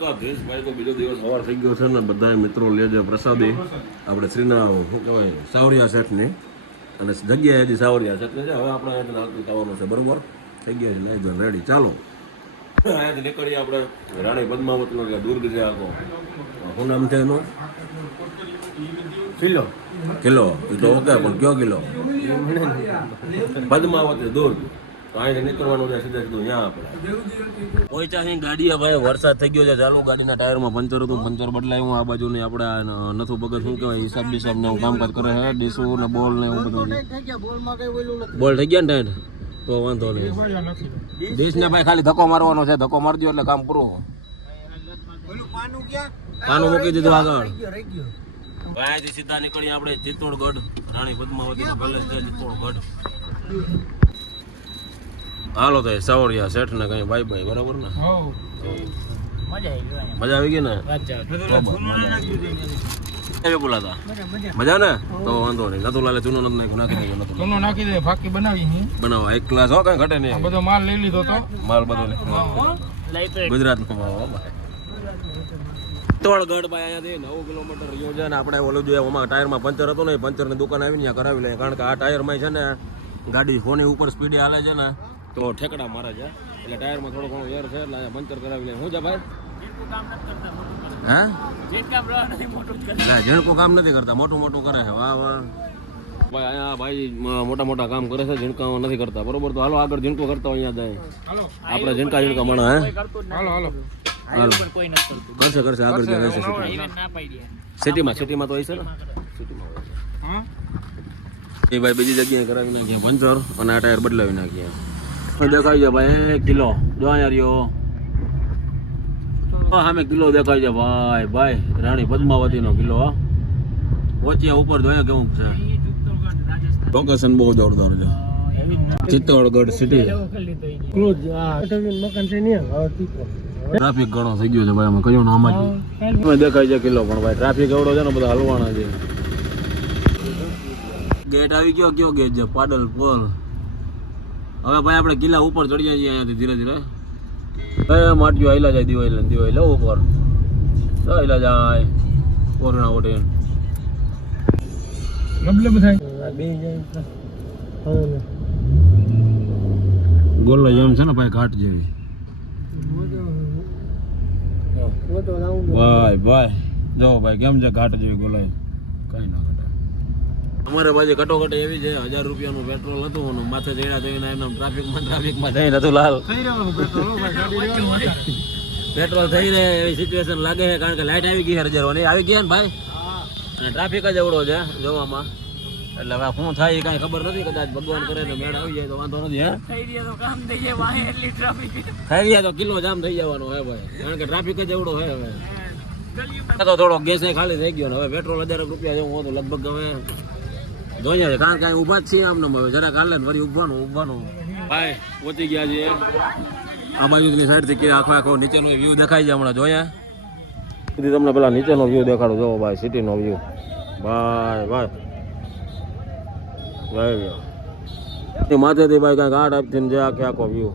ભાઈ તો બીજો દિવસ સવાર થઈ ગયો છે ને બધા મિત્રો લેજે પ્રસાદી આપણે શ્રીના શું કહેવાય સાવરિયા શેઠની અને જગ્યાએ હજી સાવરિયા શેઠને છે. હવે આપણે અહીંથી આવતું થવાનું છે બરોબર થઈ ગયા છે લઈ જાઓ રેડી ચાલો અહીંયાથી નીકળીએ આપણે રાણી પદ્માવતીનો જે દુર્ગ છે આખો શું નામ છે એનું કિલ્લો કિલ્લો એ તો ઓકે પણ કયો કિલ્લો પદ્માવતી દુર્ગ તો અહીંથી નીકળવાનું છે સીધે સીધું ત્યાં આપણે પહોંચ્યા અહીં ગાડીએ ભાઈ વરસાદ થઈ ગયો છે ચાલુ ગાડીના ટાયરમાં પંચર હતું પંચર બદલાયું આ બાજુ ને આપણે નથુ ભગત શું કહેવાય હિસાબ બિસાબ ને એવું કામકાજ કરે છે ડીસુ ને બોલ ને એવું બધું બોલ થઈ ગયા ને ટાઈટ તો વાંધો નહીં ડીશ ને ભાઈ ખાલી ધક્કો મારવાનો છે ધક્કો મારી દો એટલે કામ પૂરું પાનું મૂકી દીધું આગળ અહીંયાથી સીધા નીકળીએ આપણે ચિત્તોડગઢ રાણી પદ્માવતી પેલેસ છે ચિત્તોડગઢ હાલો તો સાવરિયા શેઠ ને કઈ બાય બાય બરાબર ને મજા આવી ગઈ ને બોલાતા મજા ને તો વાંધો નહીં નથુલાલે ચૂનો નથી નાખી દેજો ચૂનો નાખી દે ફાકી બનાવી બનાવો એક ક્લાસ હો કઈ ઘટે નહીં બધો માલ લઈ લીધો તો માલ બધો ગુજરાત નો ચિત્તોડગઢ ભાઈ અહીંયાથી 9 કિલોમીટર રહ્યો છે ને આપણે ઓલું જોઈએ એમાં ટાયરમાં પંચર હતું ને પંચરની દુકાન આવીને ત્યાં કરાવી લઈએ કારણ કે આ ટાયરમાં છે ને ગાડી ફોની ઉપર સ્પીડે હાલે છે ને તો ઠેકડા મારે છે એટલે ટાયરમાં થોડો ઘણો એર છે એટલે અહીંયા પંચર કરાવી લે શું છે ભાઈ હા ઝીણકું કામ નથી કરતા મોટું મોટું કરે છે વાહ વાહ ભાઈ અહીંયા ભાઈ મોટા મોટા કામ કરે છે ઝીણકા નથી કરતા બરોબર તો હાલો આગળ ઝીણકો કરતા અહીંયા જાય આપણે ઝીણકા મણા હે હાલો હાલો કરશે કરશે આગળ જાય છે સિટીમાં તો હોય છે ને સિટીમાં એ ભાઈ બીજી જગ્યાએ કરાવી નાખ્યા પંચર અને આ ટાયર બદલાવી નાખ્યા દેખાય છે ભાઈ 1 કિલો જો અહીંયા રહ્યો સામે કિલો દેખાય છે ભાઈ ભાઈ રાણી પદ્માવતીનો કિલો પહોંચ્યા ઉપર જોઈએ કેવું છે લોકેશન બહુ જોરદાર છે ચિત્તોડગઢ સિટી ટ્રાફિક ઘણો થઈ ગયો છે ભાઈ અમે કયું નામ દેખાય છે કિલો પણ ભાઈ ટ્રાફિક એવડો છે ને બધા હલવાના છે ગેટ આવી ગયો કયો ગેટ છે પાડલ પોલ હવે ભાઈ આપણે કિલ્લા ઉપર ચડીએ છીએ અહીંયાથી ધીરે ધીરે માટીઓ આયલા જાય દિવાળી ઉપર આયલા જાય કોરોના ઓટે ગોલ એમ છે ને ભાઈ ઘાટ જેવી ભાઈ ભાઈ જો ભાઈ કેમ છે ઘાટ જેવી ગોલાઈ કઈ ના ઘટે અમારે બાજુ કટોકટ એવી છે 1000 રૂપિયાનું પેટ્રોલ હતું અને માથે ચડ્યા થઈને એમ ટ્રાફિકમાં જઈ નતું લાલ પેટ્રોલ થઈ રહે એવી સિચ્યુએશન લાગે છે કારણ કે લાઈટ આવી ગઈ છે રજરવાની આવી ગયા ને ભાઈ અને ટ્રાફિક જ એવડો છે જોવામાં એટલે હવે શું થાય એ કાંઈ ખબર નથી કદાચ ભગવાન કરે ને મેળ આવી જાય તો વાંધો નથી હે થઈ ગયા તો કિલો જામ થઈ જવાનો હે ભાઈ કારણ કે ટ્રાફિક જ એવડો છે હવે તો થોડો ગેસ ખાલી થઈ ગયો ને હવે પેટ્રોલ 1000 રૂપિયા જેવું હતું લગભગ હવે જોઈએ છે કારણ કે અહીં ઊભા જ છીએ આમને હવે જરાક હાલે ને ફરી ઊભવાનું ભાઈ પહોંચી ગયા છીએ આ બાજુની સાઈડથી કે આખો નીચેનો વ્યૂ દેખાય છે હમણાં જોયા તમને પેલા નીચેનો વ્યૂ દેખાડો જોવો ભાઈ સિટીનો વ્યૂ ભાઈ ભાઈ ભાઈ માથેથી ભાઈ કાંઈક આ ટાઈપથી જે આખો વ્યૂ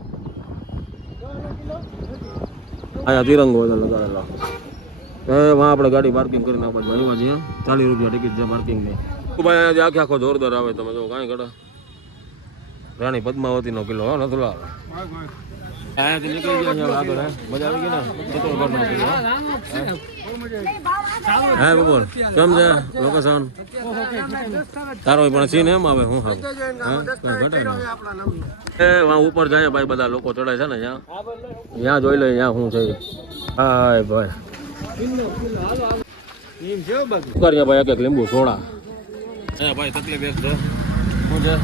અહીંયા તિરંગો લગાવેલો વાં આપણે ગાડી પાર્કિંગ કરીને આપણે ભણીમાં છીએ 40 રૂપિયા ટિકિટ છે પાર્કિંગની ભાઈ આજે આખો જોરદાર આવે તમે જો કાંઈ ઘડે રાણી પદ્માવતીનો કિલ્લો હો નથી લાવ અહીંયાથી નીકળી ગયા આગળ મજા આવી ગઈ ને ચિત્તોડગઢનો કિલ્લો હે બોલ કેમ છે લોકેશન તારો પણ સીન એમ આવે હું હા વાં ઉપર જાય ભાઈ બધા લોકો ચડાય છે ને ત્યાં જોઈ લે ત્યાં શું છે હાય ભાઈ ભાઈ એક લીંબુ સોડા ભાઈ તકલીફ એક છે શું છે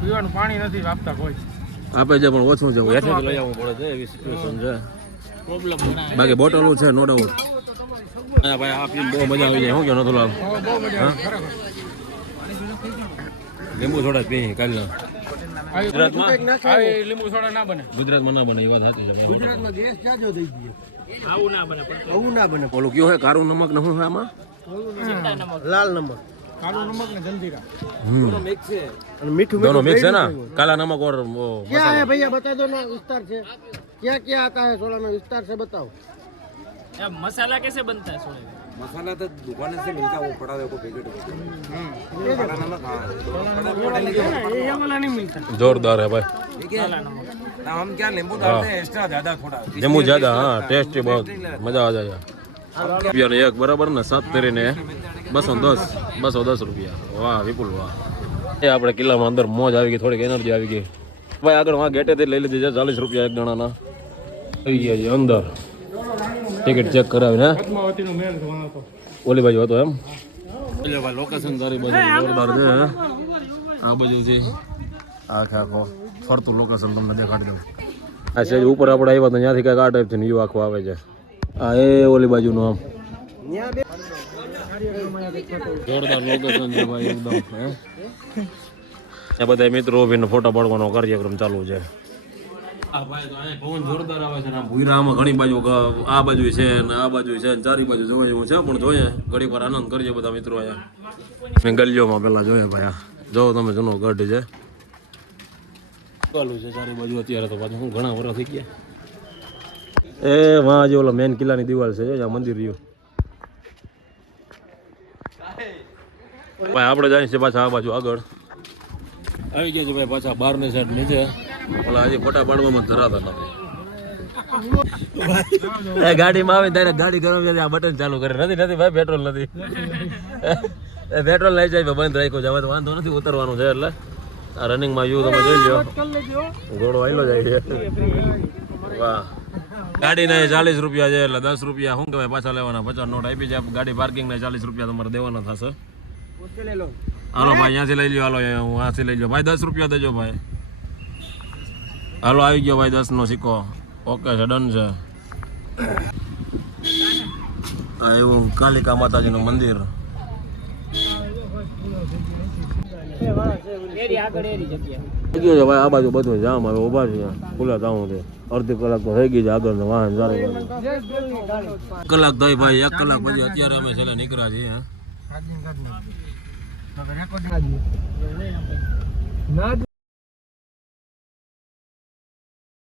પીવાનું પાણી નથી આપતા કોઈ આપે છે પણ ઓછું છે હેઠેથી લઈ આવવું પડે છે એવી સિચ્યુએશન છે બાકી બોટલું છે નો ડાઉટ ભાઈ આ પીને બહુ મજા આવી જાય શું કે નતું લાવ લીંબુ સોડા પી કાલે લીંબુ સોડા ના બને ગુજરાતમાં ના બને એ વાત સાચી છે ગુજરાતમાં ગેસ જાજો થઈ ગયો આવું ના બને ઓલું કયો હે કારું નમક ન હું આમાં લાલ નમક કાળું નમક ને જલજીરા दोनों मिक्स है और मीठू दोनों मिक्स है ना काला नमक और वो क्या है भैया बता दो ना विस्तार से क्या क्या आता है सोला में विस्तार से बताओ मसाला कैसे बनता है सोए? मसाला तो दुकान से मिलता है, वो पड़ा हुआ को पैकेट बड़ा नमक। हाँ ये वाला नहीं मिलता। जोरदार है भाई। ठीक है ना, हम क्या नींबू डालते हैं एक्स्ट्रा ज्यादा थोड़ा, नींबू ज्यादा, हाँ टेस्टी बहुत, मजा आ जाएगा। રૂપિયાનો એક બરાબર ને 7 તરીને 210 રૂપિયા। વાહ વિપુલ વાહ, એ આપણે કિલ્લામાં અંદર મોજ આવી ગઈ, થોડીક એનર્જી આવી ગઈ ભાઈ। આગળ વાં ગેટેથી લઈ લીધી છે 40 રૂપિયા એક જણાના, થઈ ગયા છે અંદર। ટિકિટ ચેક કરાવીને ઓલી બાજુ હતો એમ, એટલે ભાઈ લોકેશન તારી બાજુ જોરદાર છે। આ બાજુથી આખો ફરતું લોકેશન તમને દેખાડી દઉં। આ છે ઉપર આપણે આવ્યા તો ત્યાંથી કંઈક આ ટાઈપથી વ્યૂ આખો આવે છે। આ એ ઓલી બાજુનું આમ જોરદાર લોકેશન છે ભાઈ એકદમ। એ બધા મિત્રો ઉભીને ફોટા પાડવાનો કાર્યક્રમ ચાલુ છે। આ ભાઈ તો અહીંયા પવન જોરદાર આવે છે ને ભૂરામાં ઘણી બાજુ આ બાજુ છે ને આ બાજુ છે ને ચારી બાજુ જોવા જેવું છે, પણ જોઈએ ઘડીક વાર આનંદ કરીએ બધા મિત્રો। અહીંયા મેં ગલીઓમાં પેલા જોઈએ ભાઈ, આ જો તમે જૂનો ગઢ છે ચાલુ છે ચારી બાજુ અત્યારે તો પાછું ઘણા વર્ષ થઈ ગયા। એ વાં જે ઓલો મેન કિલ્લાની દિવાલ છે આ મંદિર રહ્યું ભાઈ। આપણે જાય છે પાછા આ બાજુ આગળ આવી ગયા છે ભાઈ, પાછા બહારની સાઈડ નીચે ઓલા હજી ફોટા પાડવામાં ધરાતા નથી। ગાડીમાં આવે ત્યારે ગાડી ગરમ છે, આ બટન ચાલુ કરે નથી ભાઈ, પેટ્રોલ નથી। પેટ્રોલ લઈ જાય બંધ રાખ્યો છે, હવે તો વાંધો નથી ઉતરવાનું છે। એટલે આ રનિંગમાં વ્યૂ તમે જોઈ લો, ઘોડો આવેલો જાય છે। વાહ, ગાડીના 40 રૂપિયા છે, એટલે 10 રૂપિયા શું કહેવાય પાછા લેવાના, 50 નોટ આપી છે। ગાડી પાર્કિંગના 40 રૂપિયા તમારે દેવાના થશે। હાલો ભાઈ અહીંયાથી લઈ લો, હાલો હું આથી લઈ લો ભાઈ, 10 રૂપિયા દેજો ભાઈ। હાલો આવી ગયો ભાઈ 10 નો સિક્કો, ઓકે છે, ડન છે। આ એવું કાલિકા માતાજીનું મંદિર ગયો છે ભાઈ। આ બાજુ બધું જામ આવે, ઉભા છે ખુલ્લા જાઉં છે, અડધી કલાક તો થઈ ગઈ છે આગળ ને વાહન સારું કલાક થઈ ભાઈ, 1 કલાક પછી અત્યારે અમે છેલ્લે નીકળ્યા છીએ।